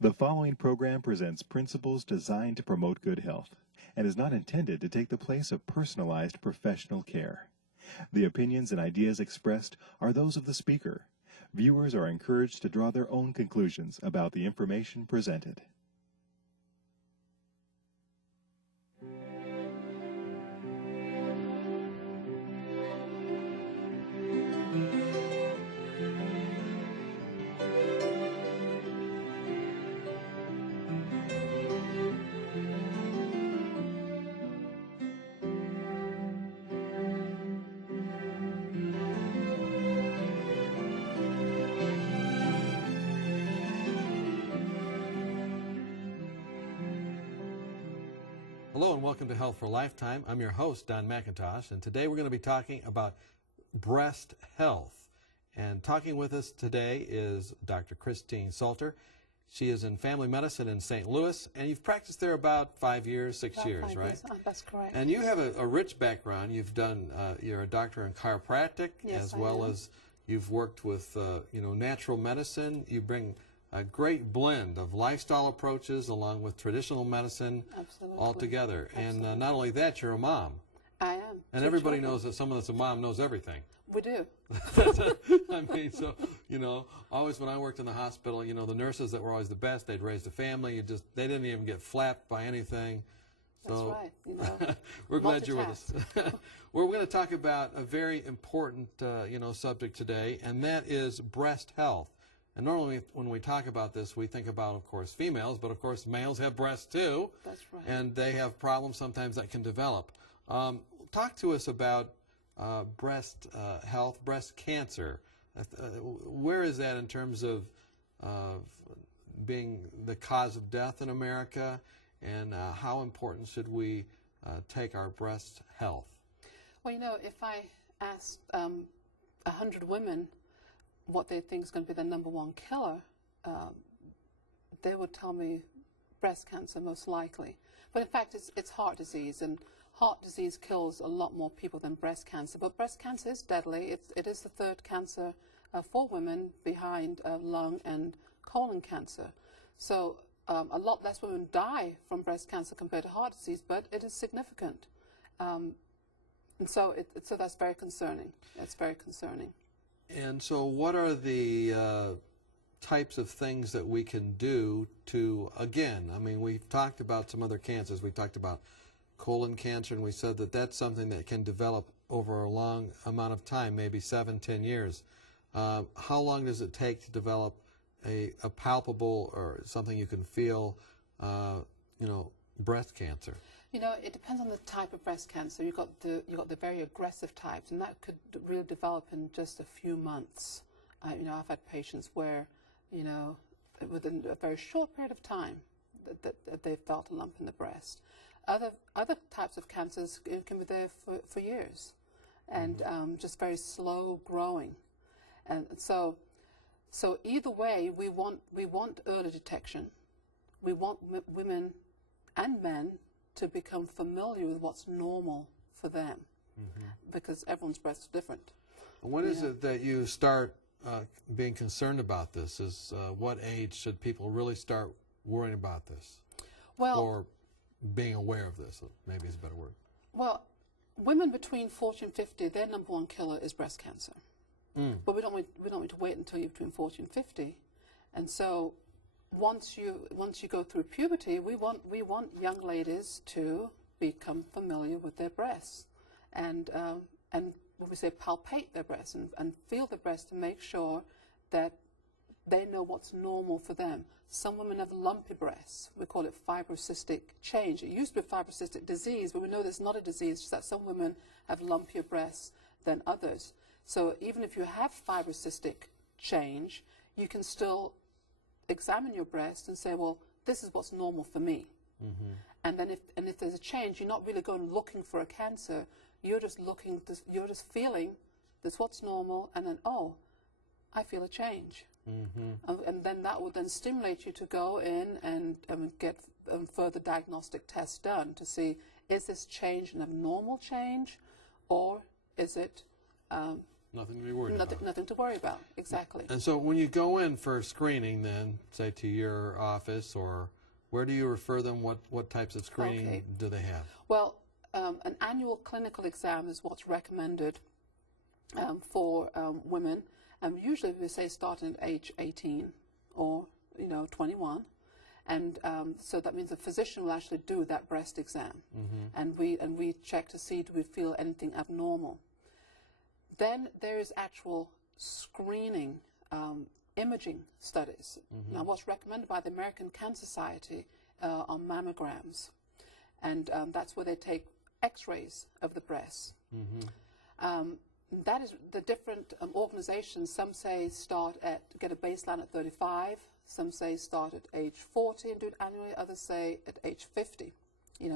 The following program presents principles designed to promote good health and is not intended to take the place of personalized professional care. The opinions and ideas expressed are those of the speaker. Viewers are encouraged to draw their own conclusions about the information presented. Hello and welcome to Health for a Lifetime. I'm your host, Don McIntosh, and today we're going to be talking about breast health. And talking with us today is Dr. Christine Salter. She is in family medicine in St. Louis, and you've practiced there about 5 years, 6 years, right? Yes, that's correct. And you have a rich background. You've done, you're a doctor in chiropractic, Yes, as well as you've worked with, natural medicine. You bring a great blend of lifestyle approaches along with traditional medicine all together. And not only that, you're a mom. I am. And everybody knows that someone that's a mom knows everything. We do. I mean, so, always when I worked in the hospital, the nurses that were always the best, they'd raised a family. They didn't even get flapped by anything. So That's right. We're glad you're with us. We're going to talk about a very important, subject today, and that is breast health. And normally when we talk about this, we think about, of course, females, but of course males have breasts too. That's right. And they have problems sometimes that can develop. Talk to us about breast health, breast cancer. Where is that in terms of being the cause of death in America, and how important should we take our breast health? Well, if I asked 100 women what they think is going to be the #1 killer, they would tell me breast cancer most likely. But in fact, it's heart disease, and heart disease kills a lot more people than breast cancer. But breast cancer is deadly. It is the third cancer for women behind lung and colon cancer. So a lot less women die from breast cancer compared to heart disease, but it is significant. And so that's very concerning. It's very concerning. And so what are the types of things that we can do to, again, I mean, we've talked about some other cancers. We talked about colon cancer, and we said that that's something that can develop over a long amount of time, maybe 7-10 years. How long does it take to develop a palpable or something you can feel, breast cancer? It depends on the type of breast cancer. You've got the very aggressive types, and that could really develop in just a few months. I've had patients where, within a very short period of time, that they've felt a lump in the breast. Other types of cancers can be there for years, and just very slow growing. And so either way, we want early detection. We want women and men to become familiar with what's normal for them, because everyone's breasts are different. When is it that you start being concerned about this? What age should people really start worrying about this? Well, or being aware of this, maybe is a better word. Well, women between 40 and 50, their #1 killer is breast cancer. But we don't need to wait until you're between 40 and 50. And so once you go through puberty, we want young ladies to become familiar with their breasts, and when we say palpate their breasts and feel the breasts to make sure that they know what's normal for them. Some women have lumpy breasts. We call it fibrocystic change. It used to be fibrocystic disease, but we know that's not a disease, just that some women have lumpier breasts than others. So even if you have fibrocystic change, you can still examine your breast and say, well, this is what's normal for me. And then if there's a change, you're not really going looking for a cancer. You're just feeling that's what's normal, and then, oh, I feel a change. And then that would then stimulate you to go in and get further diagnostic tests done to see, is this change an abnormal change, or is it Nothing to be worried about. Nothing to worry about, exactly. And so when you go in for screening then, say to your office, or where do you refer them? What types of screening do they have? Well, an annual clinical exam is what's recommended for women. Usually we say starting at age 18 or 21. And so that means a physician will actually do that breast exam. And we check to see, do we feel anything abnormal. Then there is actual screening imaging studies. Now, what's recommended by the American Cancer Society are mammograms. And that's where they take x-rays of the breast. That is the different organizations. Some say get a baseline at 35. Some say start at age 40 and do it annually. Others say at age 50.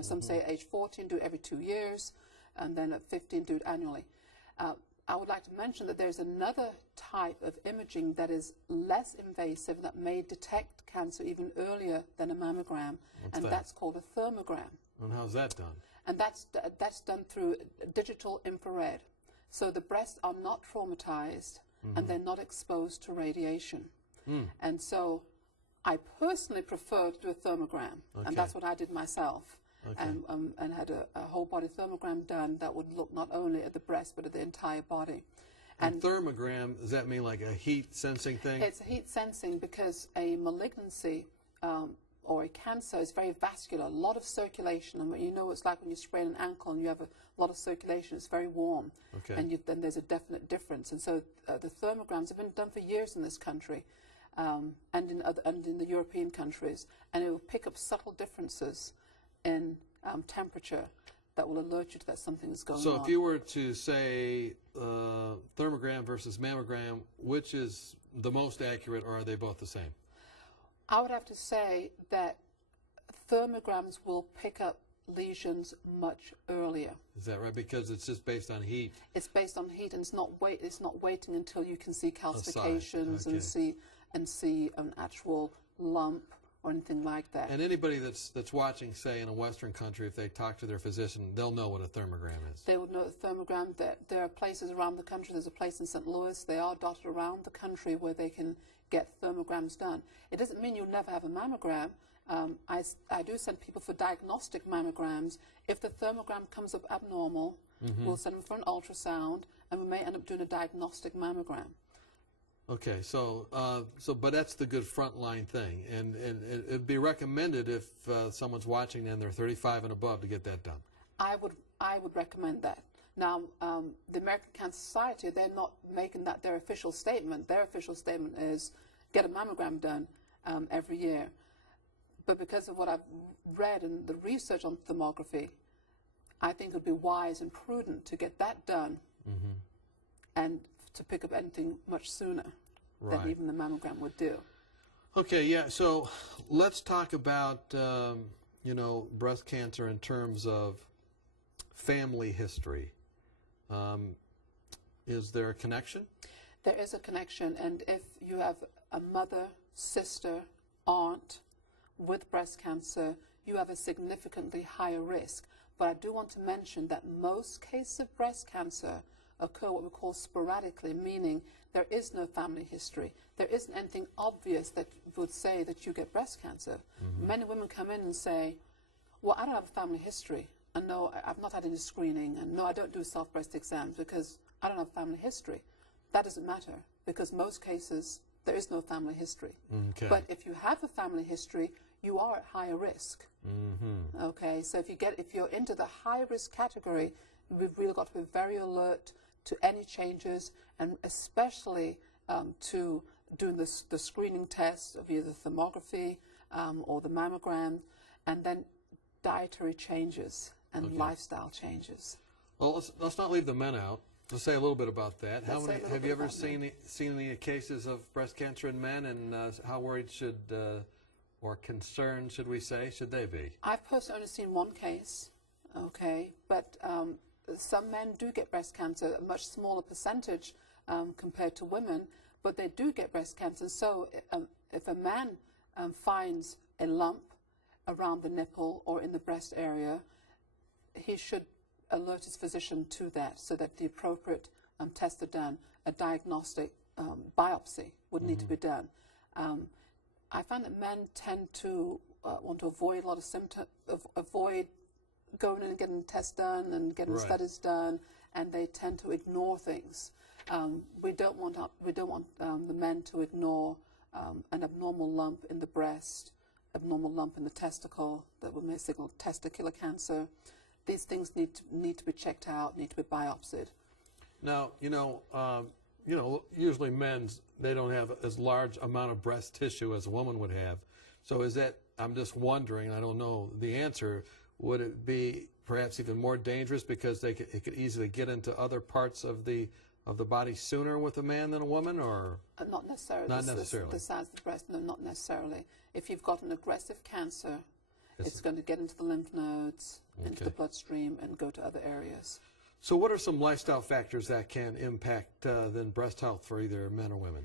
Some say at age 40 and do it every 2 years, and then at 50 and do it annually. I would like to mention that there's another type of imaging that is less invasive that may detect cancer even earlier than a mammogram, that's called a thermogram. And how's that done? And that's done through digital infrared. So the breasts are not traumatized and they're not exposed to radiation. And so I personally prefer to do a thermogram, and that's what I did myself. And had a whole body thermogram done that would look not only at the breast but at the entire body. And thermogram, does that mean like a heat sensing thing? It's heat sensing because a malignancy or a cancer is very vascular, a lot of circulation. And it's like when you sprain an ankle and you have a lot of circulation, it's very warm. And then there's a definite difference. And so the thermograms have been done for years in this country and in the European countries. And it will pick up subtle differences in temperature that will alert you that something is going on. So if you were to say thermogram versus mammogram, which is the most accurate, or are they both the same? I would have to say that thermograms will pick up lesions much earlier. Is that right? Because it's just based on heat? It's based on heat, and it's not waiting until you can see calcifications and see an actual lump or anything like that. And anybody that's watching, say, in a Western country, if they talk to their physician, they'll know what a thermogram is. They would know a thermogram. There are places around the country. There's a place in St. Louis. They are dotted around the country where they can get thermograms done. It doesn't mean you'll never have a mammogram. I do send people for diagnostic mammograms. If the thermogram comes up abnormal, we'll send them for an ultrasound, and we may end up doing a diagnostic mammogram. Okay, but that's the good frontline thing, and it'd be recommended if someone's watching and they're 35 and above to get that done. I would recommend that. Now, the American Cancer Society, they're not making that their official statement. Their official statement is get a mammogram done every year. But because of what I've read and the research on thermography, I think it would be wise and prudent to get that done and to pick up anything much sooner than even the mammogram would do. Okay, yeah, so let's talk about, breast cancer in terms of family history. Is there a connection? There is a connection, and if you have a mother, sister, aunt with breast cancer, you have a significantly higher risk. But I do want to mention that most cases of breast cancer occur what we call sporadically, meaning there is no family history. There isn't anything obvious that would say that you get breast cancer. Many women come in and say, well, I don't have a family history, and no, I've not had any screening, and no, I don't do self-breast exams because I don't have family history. That doesn't matter, because most cases there is no family history. But if you have a family history, you are at higher risk. Okay, so if you're into the high risk category, we've really got to be very alert to any changes, and especially to doing the screening tests of either thermography or the mammogram, and then dietary changes and lifestyle changes. Well, let's not leave the men out. Let's say a little bit about that. Have you ever seen any cases of breast cancer in men, and how worried or concerned should we say, should they be? I've personally only seen one case, okay, but some men do get breast cancer, a much smaller percentage compared to women, but they do get breast cancer. So if a man finds a lump around the nipple or in the breast area, he should alert his physician to that so that the appropriate tests are done. a diagnostic biopsy would need to be done. I find that men tend to want to avoid a lot of symptoms, avoid going in and getting tests done and getting studies done, and they tend to ignore things. We don't want the men to ignore an abnormal lump in the breast, abnormal lump in the testicle that may signal testicular cancer. These things need to be checked out, need to be biopsied. Now, usually they don't have as large amount of breast tissue as a woman would have. So is that, I'm just wondering, I don't know the answer, would it be perhaps even more dangerous because it could easily get into other parts of the body sooner with a man than a woman, or? Not necessarily. Not necessarily. The size of the breast, no, not necessarily. If you've got an aggressive cancer, it's going to get into the lymph nodes, into the bloodstream, and go to other areas. So what are some lifestyle factors that can impact then breast health for either men or women?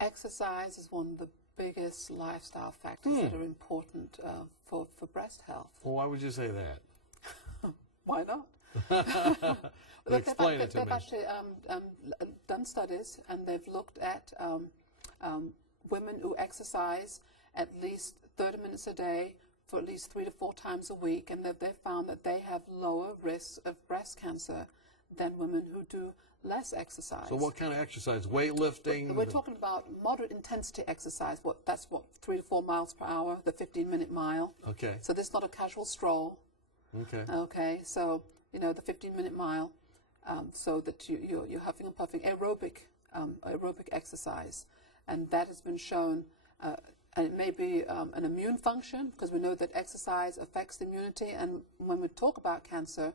Exercise is one of the biggest lifestyle factors that are important for breast health. Well, why would you say that? Why not? Explain it to me. They've actually done studies, and they've looked at women who exercise at least 30 minutes a day for at least 3 to 4 times a week, and they've found that they have lower risks of breast cancer than women who do less exercise. So what kind of exercise? Weightlifting? We're talking about moderate intensity exercise. That's 3 to 4 miles per hour, the 15-minute mile. Okay. So this is not a casual stroll. Okay. Okay. So the 15-minute mile, so that you're huffing and puffing, aerobic exercise, and that has been shown. And it may be an immune function, because we know that exercise affects the immunity. And when we talk about cancer,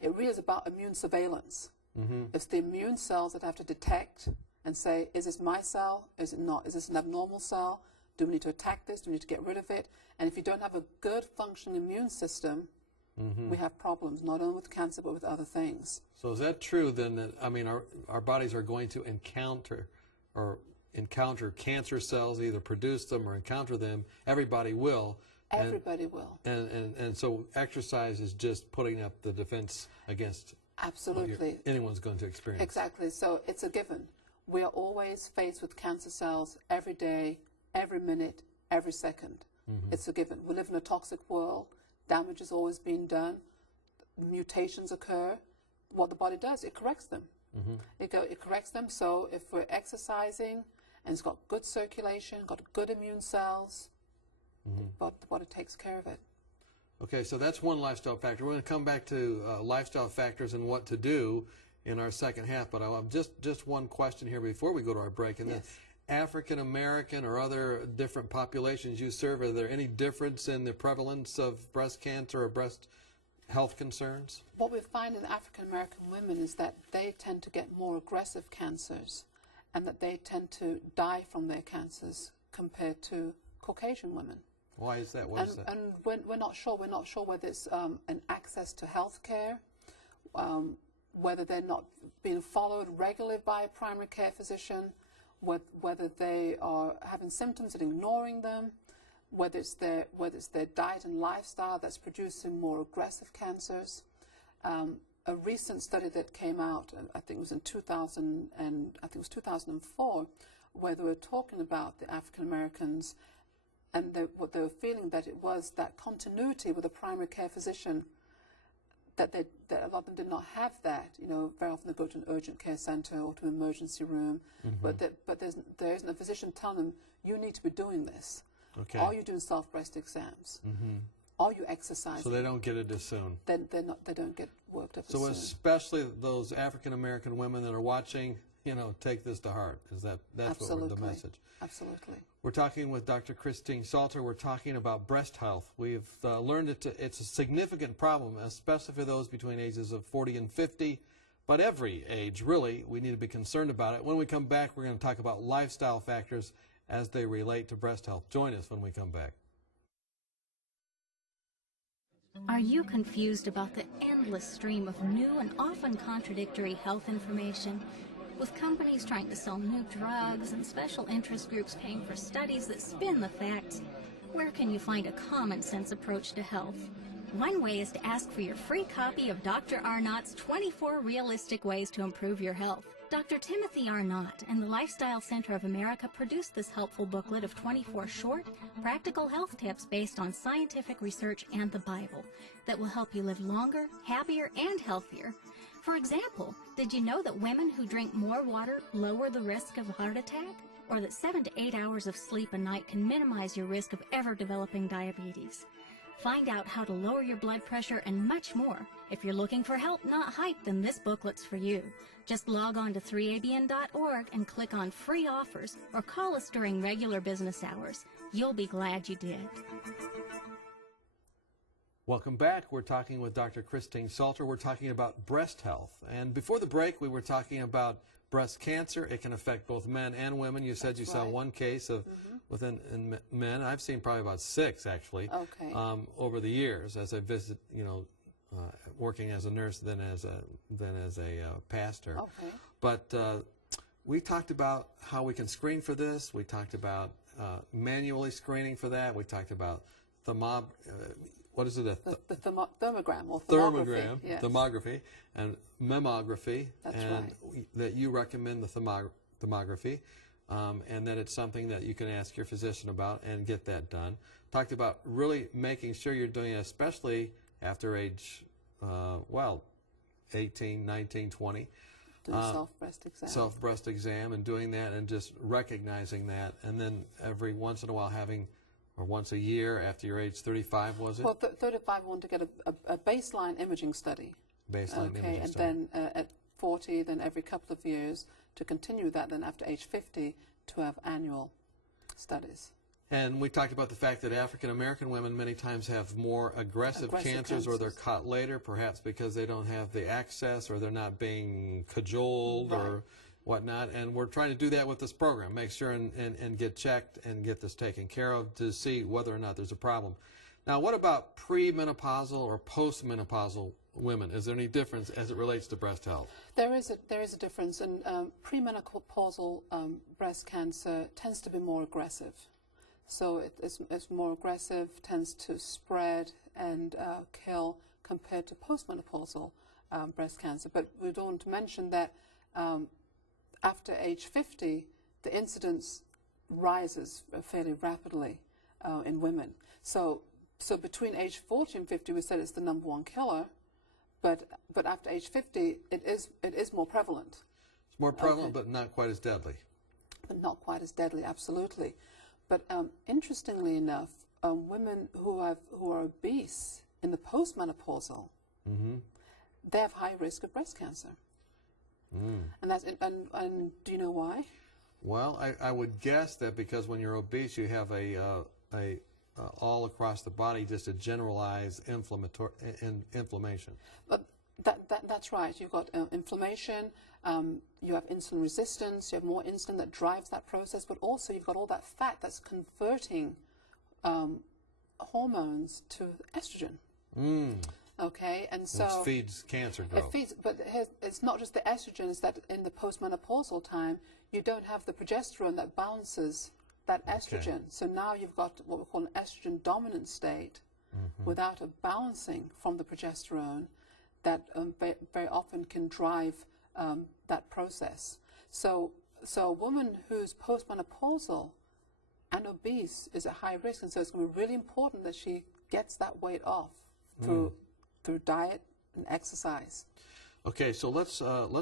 it really is about immune surveillance. It's the immune cells that have to detect and say, is this my cell? Is it not? Is this an abnormal cell? Do we need to attack this? Do we need to get rid of it? And if you don't have a good functioning immune system, we have problems, not only with cancer, but with other things. So is that true then, that, I mean, our bodies are going to encounter cancer cells, either produce them or encounter them? Everybody will. Everybody will. And so exercise is just putting up the defense against absolutely anyone's going to experience. Exactly. So it's a given. We are always faced with cancer cells every day, every minute, every second. It's a given. We live in a toxic world. Damage is always being done. Mutations occur. What the body does, it corrects them. It corrects them. So if we're exercising and it's got good circulation, got good immune cells, but the body takes care of it. Okay, so that's one lifestyle factor. We're going to come back to lifestyle factors and what to do in our second half, but I'll have just one question here before we go to our break. And then African American or other different populations you serve, are there any difference in the prevalence of breast cancer or breast health concerns? What we find in African American women is that they tend to get more aggressive cancers, and that they tend to die from their cancers compared to Caucasian women. Why is that? What is that? And we're not sure. We're not sure whether it's an access to health care, whether they're not being followed regularly by a primary care physician, whether they are having symptoms and ignoring them, whether it's their diet and lifestyle that's producing more aggressive cancers. A recent study that came out, I think it was in 2004, where they were talking about the African Americans, and what they were feeling, that it was that continuity with a primary care physician, that a lot of them did not have that. Very often they go to an urgent care center or to an emergency room, but there isn't a physician telling them, you need to be doing this. Okay. Are you doing self-breast exams? Are you exercising? So they don't get it as soon. They don't get worked up as soon. So especially those African American women that are watching, take this to heart. That's Absolutely. what the message. Absolutely. We're talking with Dr. Christine Salter. We're talking about breast health. We've learned it's a significant problem, especially for those between ages of 40 and 50. But every age, really, we need to be concerned about it. When we come back, we're going to talk about lifestyle factors as they relate to breast health. Join us when we come back. Are you confused about the endless stream of new and often contradictory health information? With companies trying to sell new drugs and special interest groups paying for studies that spin the facts, where can you find a common-sense approach to health? One way is to ask for your free copy of Dr. Arnott's 24 Realistic Ways to Improve Your Health. Dr. Timothy Arnott and the Lifestyle Center of America produced this helpful booklet of 24 short, practical health tips based on scientific research and the Bible that will help you live longer, happier, and healthier. For example, did you know that women who drink more water lower the risk of a heart attack? Or that 7 to 8 hours of sleep a night can minimize your risk of ever developing diabetes? Find out how to lower your blood pressure and much more. If you're looking for help, not hype, then this booklet's for you. Just log on to 3abn.org and click on free offers or call us during regular business hours. You'll be glad you did. Welcome back. We're talking with Dr. Christine Salter. We're talking about breast health. And before the break, we were talking about breast cancer. It can affect both men and women. You said you saw one case of within men. I've seen probably about 6 actually over the years as I visit, working as a nurse, then as a pastor. Okay. But we talked about how we can screen for this. We talked about manually screening for that. We talked about what is it? The thermogram or thermogram, yes. Thermography, and mammography. That's and right. That you recommend the thermography, and that it's something that you can ask your physician about and get that done. Talked about really making sure you're doing it, especially after age, 18, 19, 20. Doing self-breast exam. Self-breast exam and doing that and just recognizing that, and then every once in a while having, or once a year after your age 35, was it? Well, 35, we want to get a baseline imaging study. Baseline imaging study. And then at 40, then every couple of years to continue that, then after age 50 to have annual studies. And we talked about the fact that African American women many times have more aggressive cancers, or they're caught later, perhaps because they don't have the access or they're not being cajoled or whatnot. And we're trying to do that with this program, make sure and get checked and get this taken care of to see whether or not there's a problem. Now, what about premenopausal or postmenopausal women? Is there any difference as it relates to breast health? There is a difference, and premenopausal breast cancer tends to be more aggressive. So it's more aggressive, tends to spread and kill compared to postmenopausal breast cancer. But we don't want to mention that after age 50, the incidence rises fairly rapidly in women. So between age 40 and 50, we said it's the #1 killer, but after age 50, it is more prevalent. It's more prevalent, but not quite as deadly. But not quite as deadly, absolutely. But interestingly enough, women who are obese in the postmenopausal, they have high risk of breast cancer. And do you know why? Well, I would guess that because when you're obese, you have all across the body just a generalized inflammation. But that's right. You've got inflammation. You have insulin resistance. You have more insulin that drives that process. But also you've got all that fat that's converting hormones to estrogen. Okay, and so which feeds cancer growth. But it's not just the estrogen. It's that in the postmenopausal time, you don't have the progesterone that balances that estrogen. So now you've got what we call an estrogen dominant state without a balancing from the progesterone that very often can drive that process. So a woman who's postmenopausal and obese is at high risk, and so it's going to be really important that she gets that weight off through diet and exercise. Okay, so let's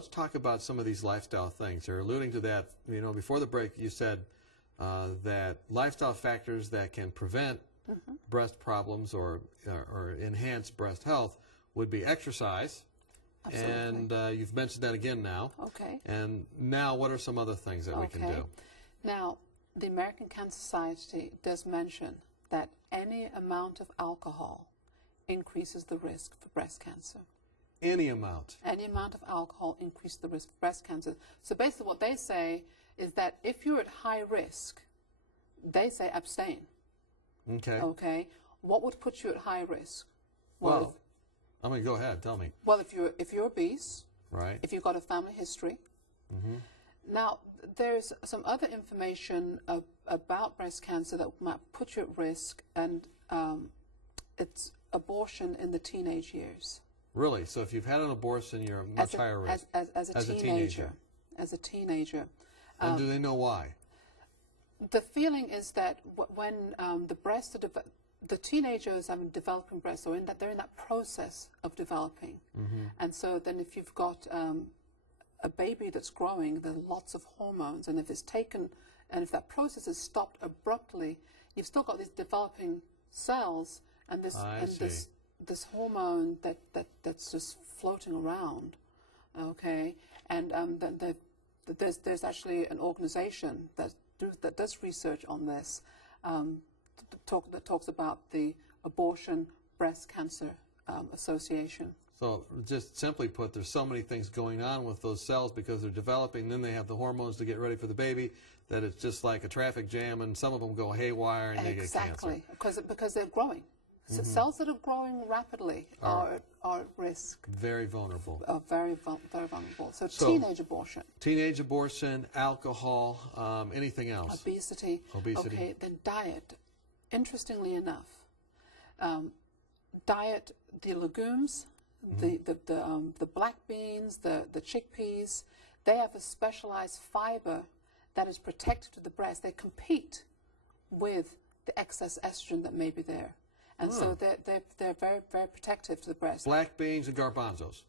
talk about some of these lifestyle things. You're alluding to that. Before the break, you said that lifestyle factors that can prevent breast problems or enhance breast health would be exercise. Absolutely. And you've mentioned that again now. Okay. And now, what are some other things that we can do? Now, the American Cancer Society does mention that any amount of alcohol increases the risk for breast cancer. Any amount? Any amount of alcohol increases the risk for breast cancer. So basically what they say is that if you're at high risk, they say abstain. Okay. Okay. What would put you at high risk? Well, go ahead, tell me. Well, if you're obese, right? If you've got a family history. Now, there's some other information about breast cancer that might put you at risk, and it's abortion in the teenage years. Really? So if you've had an abortion, you're much higher risk? As a teenager. as a teenager. And do they know why? The feeling is that when the breasts are the teenagers have developing breasts, or they're in that process of developing, and so then if you've got a baby that's growing, there are lots of hormones, and if it's taken, and if that process is stopped abruptly, you've still got these developing cells, and this hormone that's just floating around, okay, and there's actually an organization that does research on this, that talks about the Abortion Breast Cancer Association. So just simply put, there's so many things going on with those cells because they're developing, then they have the hormones to get ready for the baby, that it's just like a traffic jam, and some of them go haywire and they get cancer. Exactly, because they're growing. So cells that are growing rapidly are at risk. Very vulnerable. Are very vulnerable. So teenage abortion. Teenage abortion, alcohol, anything else? Obesity. Okay, then diet. Interestingly enough, diet, the legumes, the black beans, the chickpeas, they have a specialized fiber that is protective to the breast. They compete with the excess estrogen that may be there. And so they're very, very protective to the breast. Black beans and garbanzos.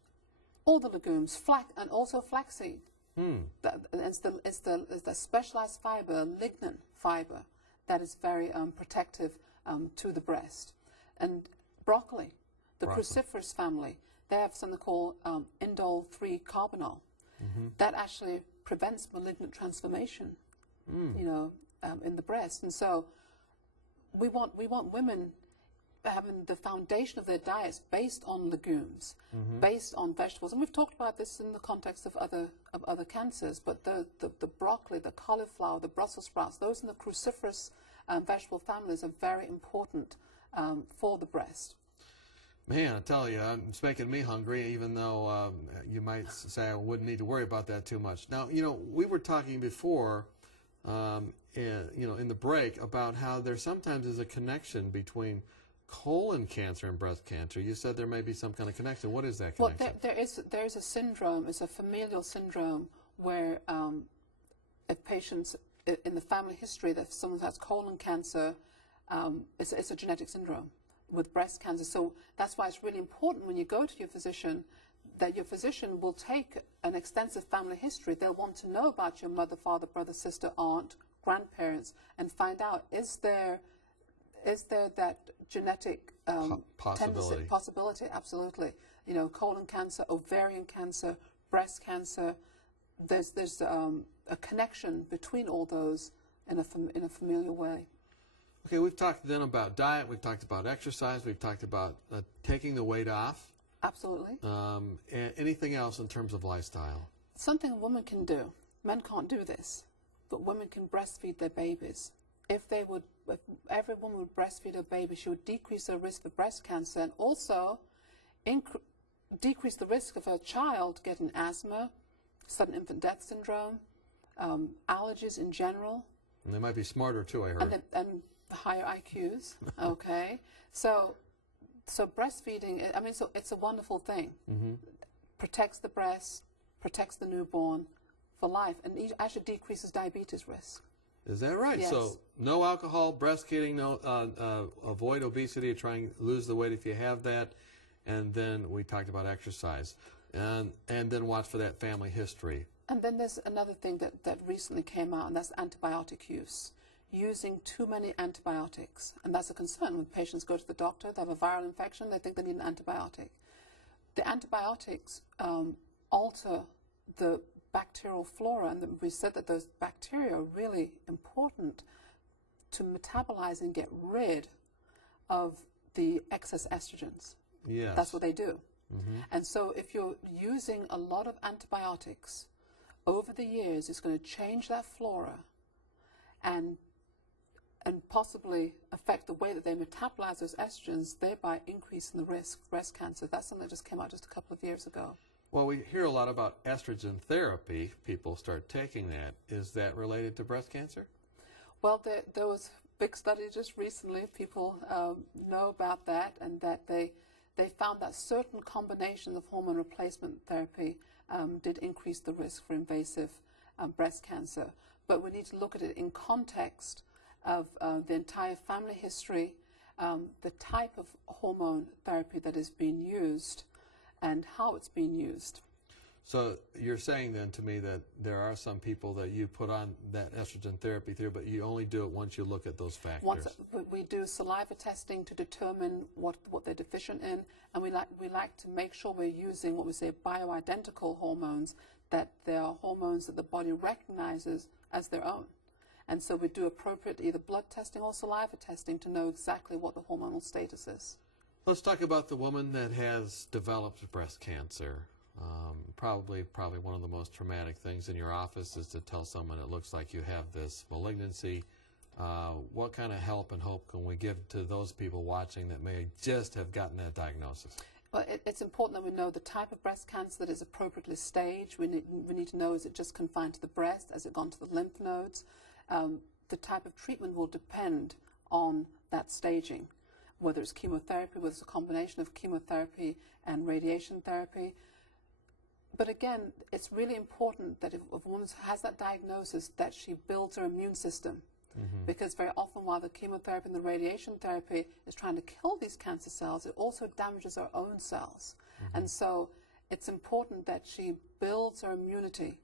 All the legumes, and also flaxseed. It's the specialized fiber, lignin fiber, that is very protective to the breast. And broccoli, the cruciferous family, they have something called indole-3 carbinol. That actually prevents malignant transformation, in the breast. And so we want women having the foundation of their diets based on legumes, based on vegetables, and we've talked about this in the context of other cancers. But the broccoli, the cauliflower, the Brussels sprouts, those in the cruciferous vegetable families are very important for the breast. Man, I tell you, it's making me hungry, even though you might say I wouldn't need to worry about that too much. Now, we were talking before, in the break, about how there sometimes is a connection between colon cancer and breast cancer. You said there may be some kind of connection. What is that connection? Well, there is a syndrome. It's a familial syndrome where if patients in the family history that someone has colon cancer, it's a genetic syndrome with breast cancer. So that's why it's really important when you go to your physician that your physician will take an extensive family history. They'll want to know about your mother, father, brother, sister, aunt, grandparents, and find out is there that genetic possibility? Absolutely. Colon cancer, ovarian cancer, breast cancer. There's a connection between all those in a familial way. Okay, we've talked then about diet. We've talked about exercise. We've talked about taking the weight off. Absolutely. And anything else in terms of lifestyle? Something a woman can do. Men can't do this, but women can breastfeed their babies. If every woman would breastfeed her baby, she would decrease her risk for breast cancer and also decrease the risk of her child getting asthma, sudden infant death syndrome, allergies in general. And they might be smarter too, I heard. And higher IQs. Okay, so breastfeeding. So it's a wonderful thing. Protects the breast, protects the newborn for life, and it actually decreases diabetes risk. Is that right? Yes. So no alcohol, breastfeeding, avoid obesity, try and lose the weight if you have that, and then we talked about exercise, and then watch for that family history. And then there's another thing that recently came out, and that's antibiotic use. Using too many antibiotics, and that's a concern when patients go to the doctor, they have a viral infection, they think they need an antibiotic. The antibiotics alter the bacterial flora, and we said that those bacteria are really important to metabolize and get rid of the excess estrogens. Yes. That's what they do. And so if you're using a lot of antibiotics over the years, it's going to change that flora and possibly affect the way that they metabolize those estrogens, thereby increasing the risk of breast cancer. That's something that just came out just a couple of years ago. Well, we hear a lot about estrogen therapy. People start taking that. Is that related to breast cancer? Well, there was a big study just recently. People know about that, and that they found that certain combinations of hormone replacement therapy did increase the risk for invasive breast cancer. But we need to look at it in context of the entire family history, the type of hormone therapy that is being used, and how it's being used. So you're saying then to me that there are some people that you put on that estrogen therapy through, but you only do it once you look at those factors. We do saliva testing to determine what they're deficient in, and we like to make sure we're using what we say bioidentical hormones, that they are hormones that the body recognizes as their own. And so we do appropriate either blood testing or saliva testing to know exactly what the hormonal status is. Let's talk about the woman that has developed breast cancer. Probably one of the most traumatic things in your office is to tell someone it looks like you have this malignancy. What kind of help and hope can we give to those people watching that may just have gotten that diagnosis? Well, it's important that we know the type of breast cancer that is appropriately staged. We need to know, is it just confined to the breast? Has it gone to the lymph nodes? The type of treatment will depend on that staging, whether it's chemotherapy, whether it's a combination of chemotherapy and radiation therapy. But again, it's really important that if a woman has that diagnosis, that she builds her immune system. Because very often while the chemotherapy and the radiation therapy is trying to kill these cancer cells, it also damages our own cells. And so it's important that she builds her immunity,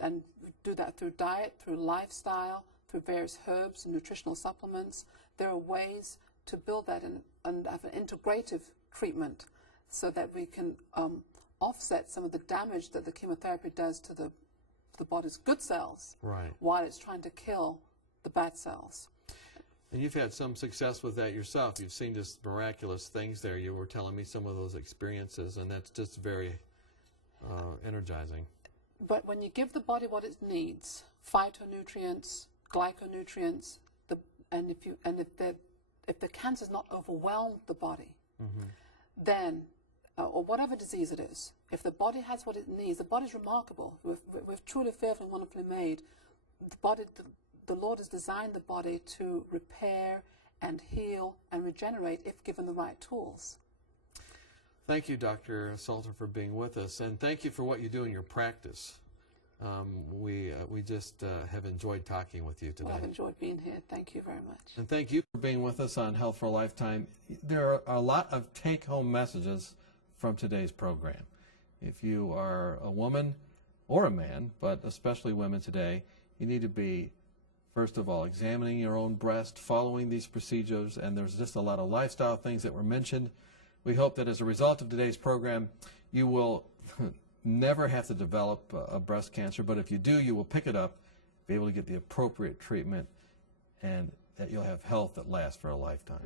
and do that through diet, through lifestyle, through various herbs and nutritional supplements. There are ways to build that and have an integrative treatment so that we can offset some of the damage that the chemotherapy does to the body's good cells, while it's trying to kill the bad cells. And you've had some success with that yourself. You've seen just miraculous things there. You were telling me some of those experiences, and that's just very energizing. But when you give the body what it needs, phytonutrients, glyconutrients, and if the cancer's not overwhelmed the body, then or whatever disease it is, if the body has what it needs, the body's remarkable. We're truly fearfully and wonderfully made. The Lord has designed the body to repair and heal and regenerate if given the right tools. Thank you, Dr. Salter, for being with us, and thank you for what you do in your practice. We just have enjoyed talking with you today. Well, I've enjoyed being here. Thank you very much. And thank you for being with us on Health for a Lifetime. There are a lot of take-home messages from today's program. If you are a woman or a man, but especially women today, you need to be, first of all, examining your own breast, following these procedures, and there's just a lot of lifestyle things that were mentioned. We hope that as a result of today's program, you will never have to develop a breast cancer, but if you do, you will pick it up, be able to get the appropriate treatment, and that you'll have health that lasts for a lifetime.